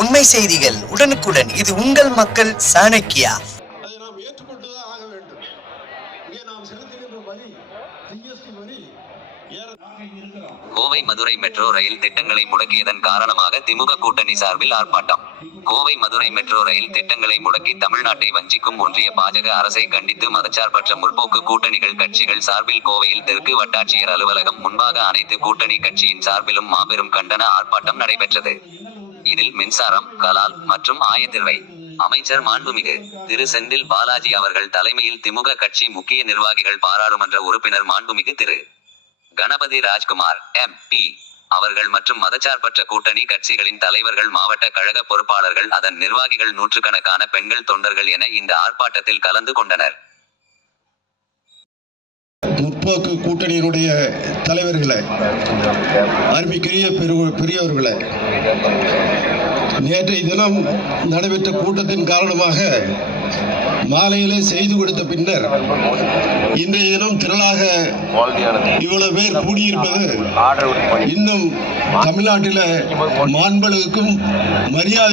உண்மை செய்திகள் உடனுக்குடன். இது உங்கள் மக்கள் சாணக்கியா. அதை நாம் ஏற்றுக்கொண்டுதான் ஆக வேண்டும். இங்கே நாம் செலுத்துகின்ற வரி ஜிஎஸ்டி வரி கோவை மதுரை மெட்ரோ ரயில் திட்டங்களை முடக்கியதன் காரணமாக திமுக கூட்டணி சார்பில் ஆர்ப்பாட்டம். கோவை மதுரை மெட்ரோ ரயில் திட்டங்களை முடக்கி தமிழ்நாட்டை வஞ்சிக்கும் ஒன்றிய பாஜக அரசை கண்டித்து மதச்சார்பற்ற முற்போக்கு கூட்டணிகள் கட்சிகள் சார்பில் கோவையில் தெற்கு வட்டாட்சியர் அலுவலகம் முன்பாக அனைத்து கூட்டணி கட்சியின் சார்பிலும் மாபெரும் கண்டன ஆர்ப்பாட்டம் நடைபெற்றது. இதில் மின்சாரம், கலால் மற்றும் ஆயத்திருவை அமைச்சர் மாண்புமிகு திரு செந்தில் பாலாஜி அவர்கள் தலைமையில் திமுக கட்சி முக்கிய நிர்வாகிகள், பாராளுமன்ற உறுப்பினர் மாண்புமிகு திரு கணபதி ராஜ்குமார் MP அவர்கள் மற்றும் மதச்சார்பற்ற கூட்டணி கட்சிகளின் தலைவர்கள், மாவட்ட கழக பொறுப்பாளர்கள், அதன் நிர்வாகிகள், நூற்றுக்கணக்கான பெண்கள், தொண்டர்கள் என இந்த ஆர்ப்பாட்டத்தில் கலந்து கொண்டனர். முற்போக்கு கூட்டணியினுடைய தலைவர்களை, அருமைக்குரிய பெரியவர்களை, நேற்றைய தினம் நடைபெற்ற கூட்டத்தின் காரணமாக மாலையிலே செய்து கொடுத்த பின்னர் இன்றைய தினம் திரளாக இவ்வளவு பேர் கூடியிருப்பது இன்னும் தமிழ்நாட்டில் மாண்புகளுக்கும் மரியாதை